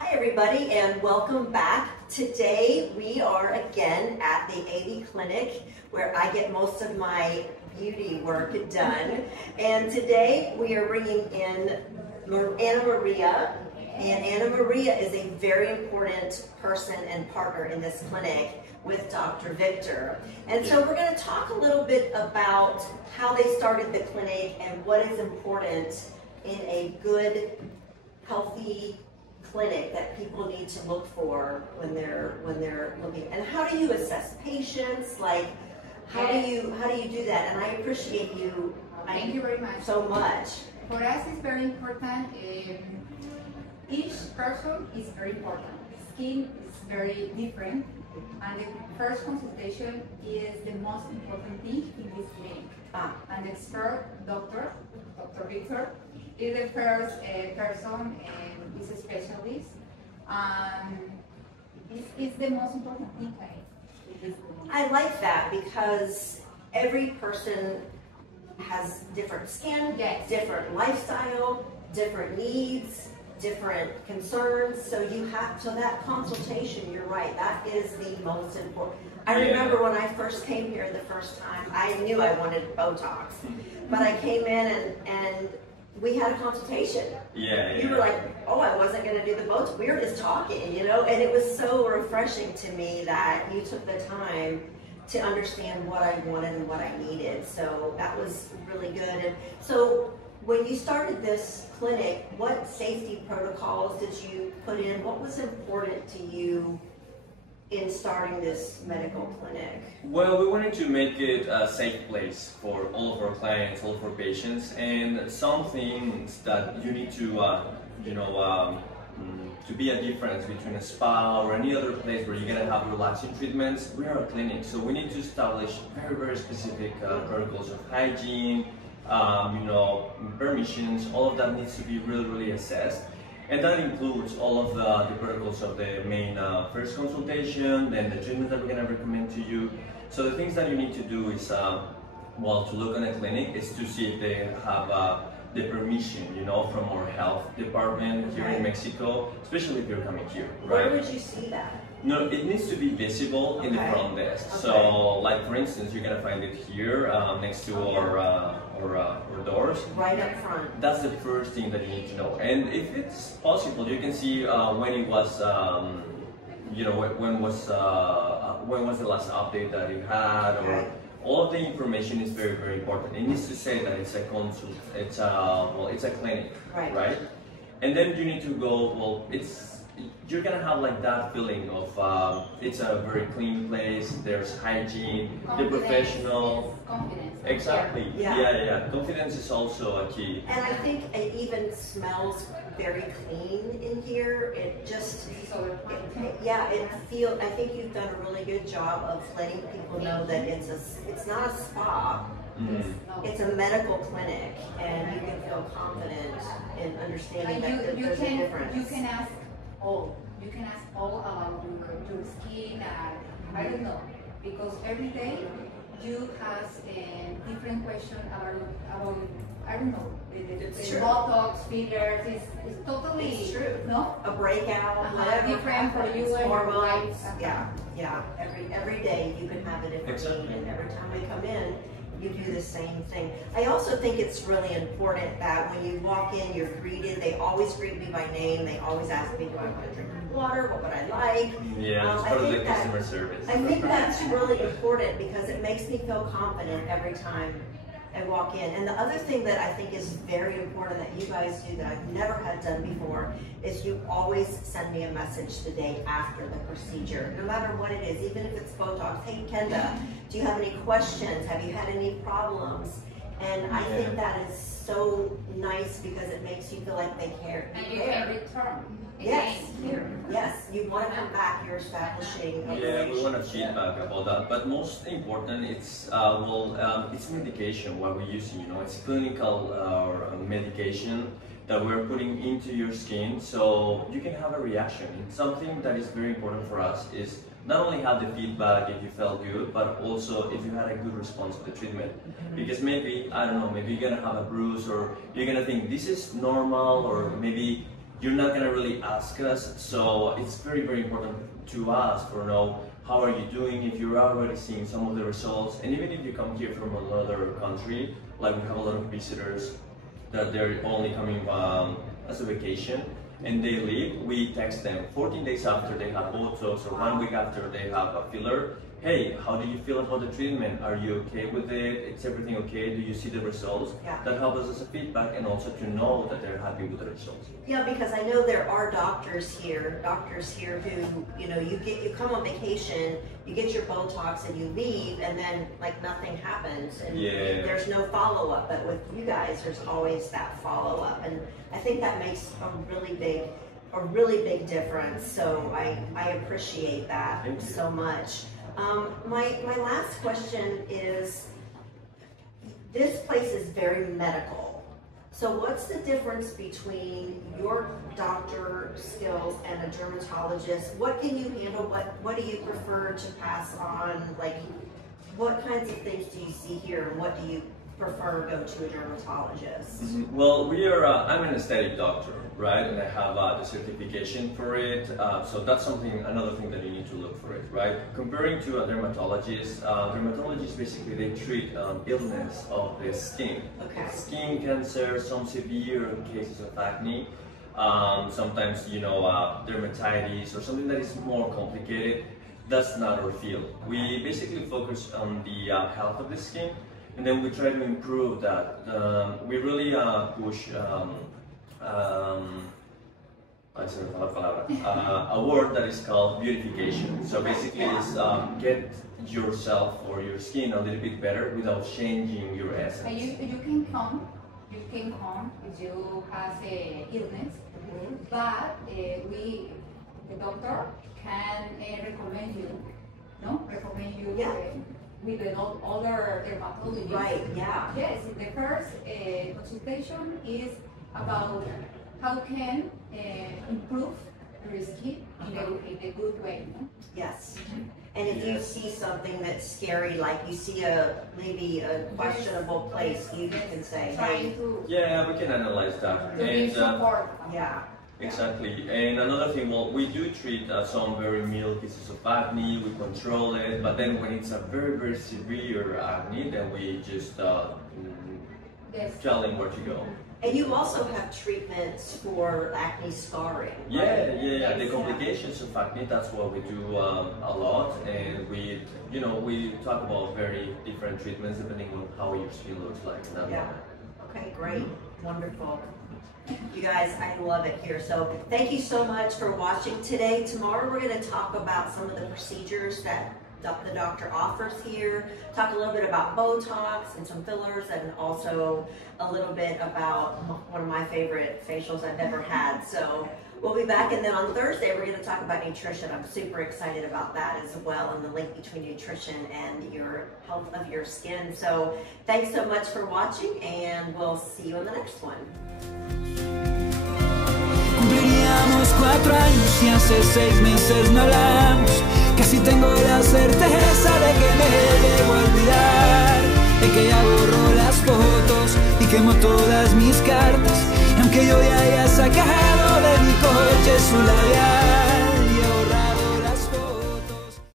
Hi everybody and welcome back. Today we are again at the AV Clinic where I get most of my beauty work done. And today we are bringing in Anna Maria. And Anna Maria is a very important person and partner in this clinic with Dr. Victor. And so we're going to talk a little bit about how they started the clinic and what is important in a good, healthy clinic that people need to look for when they're looking. And how do you assess patients? Like, how do you do that? And I appreciate you. Thank you very much. So much. For us, it's very important. Each person is very important. Skin is very different, and the first consultation is the most important thing in this clinic. And the expert doctor, Dr. Victor, is the first person and is a specialist. It's the most important thing in this clinic. I like that because every person has different skin, yes, different lifestyle, different needs, different concerns, so that consultation, you're right, that is the most important. I remember when I first came here the first time, I knew I wanted Botox, but I came in and we had a consultation. You were like, oh, I wasn't going to do the Botox. We were just talking, you know, and it was so refreshing to me that you took the time to understand what I wanted and what I needed, so that was really good. And so when you started this clinic, what safety protocols did you put in? What was important to you in starting this medical clinic? Well, we wanted to make it a safe place for all of our clients, all of our patients, and some things that you need to, to be a difference between a spa or any other place where you're gonna have relaxing treatments. We are a clinic, so we need to establish very, very specific protocols of hygiene, permissions. All of that needs to be really, really assessed. And that includes all of the protocols of the main first consultation, then the treatments that we're going to recommend to you. So the things that you need to do is, to look in a clinic is to see if they have the permission, from our health department here in Mexico, especially if you're coming here, right? Where would you see that? No, it needs to be visible in the front desk. So, like for instance, you're gonna find it here next to our doors. Right up front. That's the first thing that you need to know. And if it's possible, you can see when it was, when was the last update that you had, or all of the information is very, very important. It needs to say that it's a consult, it's a clinic, right? And then you need to go. You're gonna have like that feeling of it's a very clean place. There's hygiene, the professional. Confidence. Exactly. Yeah. Confidence is also a key. And I think it even smells very clean in here. It just, I think you've done a really good job of letting people know that it's not a spa. It's a medical clinic, and you can feel confident in understanding that there's a difference. You can ask all about your skin. I don't know, because every day you have a different question about I don't know, the Botox, fillers. It's totally true. No, a breakout, whatever different for you and hormones. Yeah. Every day you can have a different Exactly. And every time we come in, you do the same thing. I also think it's really important that when you walk in, you're greeted. They always greet me by name. They always ask me, do I want to drink water? What would I like? Yeah, it's part of the customer service. I think that's really important because it makes me feel confident every time I walk in. And the other thing that I think is very important that you guys do that I've never had done before is you always send me a message the day after the procedure, no matter what it is, even if it's Botox. Hey, Kenda, do you have any questions? Have you had any problems? And I think that is so nice because it makes you feel like they care. And you can return. Yes, you want to come back. You're establishing a relationship. We want to feedback about that. But most important, it's it's medication. What we're using, it's clinical medication that we're putting into your skin, so you can have a reaction. And something that is very important for us is not only have the feedback if you felt good, but also if you had a good response to the treatment. Because maybe, I don't know, maybe you're gonna have a bruise, or you're gonna think this is normal, or maybe you're not gonna really ask us. So it's very, very important to ask or know how are you doing, if you're already seeing some of the results. And even if you come here from another country, like we have a lot of visitors that they're only coming as a vacation and they leave, we text them 14 days after they have Botox or 1 week after they have a filler. Hey, how do you feel about the treatment? Are you okay with it? Is everything okay? Do you see the results? Yeah. That helps us as a feedback and also to know that they're happy with the results. Yeah, because I know there are doctors here who, you know, you come on vacation, you get your Botox and you leave, and then like nothing happens, and there's no follow-up. But with you guys, there's always that follow-up, and I think that makes a really big difference. So I appreciate that so much. My last question is, this place is very medical. So what's the difference between your doctor skills and a dermatologist? What can you handle? What do you prefer to pass on? Like, what kinds of things do you see here? And what do you prefer to go to a dermatologist? Mm-hmm. Well, I'm an aesthetic doctor, right? And I have the certification for it. So that's another thing that you need to look for it, right? Comparing to a dermatologist, dermatologists basically they treat illness of the skin. Okay. Skin cancer, some severe cases of acne, sometimes, you know, dermatitis or something that is more complicated. That's not our field. We basically focus on the health of the skin, and then we try to improve that. We really push a word that is called beautification. So basically it's get yourself or your skin a little bit better without changing your essence. And you can come if you have a illness, but the doctor can recommend you with the other dermatologist. Right, yeah. Yes, the first consultation is about how can improve your skin in a good way. No? Yes. And if you see something that's scary, like you see maybe a questionable place, you can say, hey. Yeah, we can analyze that. And support. Yeah. Exactly. And another thing, well, we do treat some very mild cases of acne, we control it, but then when it's a very, very severe acne, then we just tell them where to go. And you also have treatments for acne scarring. Yeah, right? Yeah. The complications of acne, that's what we do a lot, and we talk about very different treatments depending on how your skin looks like in that moment. Okay, great, wonderful. You guys, I love it here. So thank you so much for watching today. Tomorrow we're going to talk about some of the procedures that the doctor offers here, talk a little bit about Botox and some fillers, and also a little bit about one of my favorite facials I've ever had. So we'll be back, and then on Thursday we're going to talk about nutrition. I'm super excited about that as well, and the link between nutrition and your health of your skin. So thanks so much for watching, and we'll see you in the next one. Cumpliríamos 4 años y hace 6 meses no hablamos. Casi tengo la certeza de que me debo olvidar, de que ya borró las fotos y quemó todas mis cartas. Y aunque yo ya haya sacado de mi coche su labial,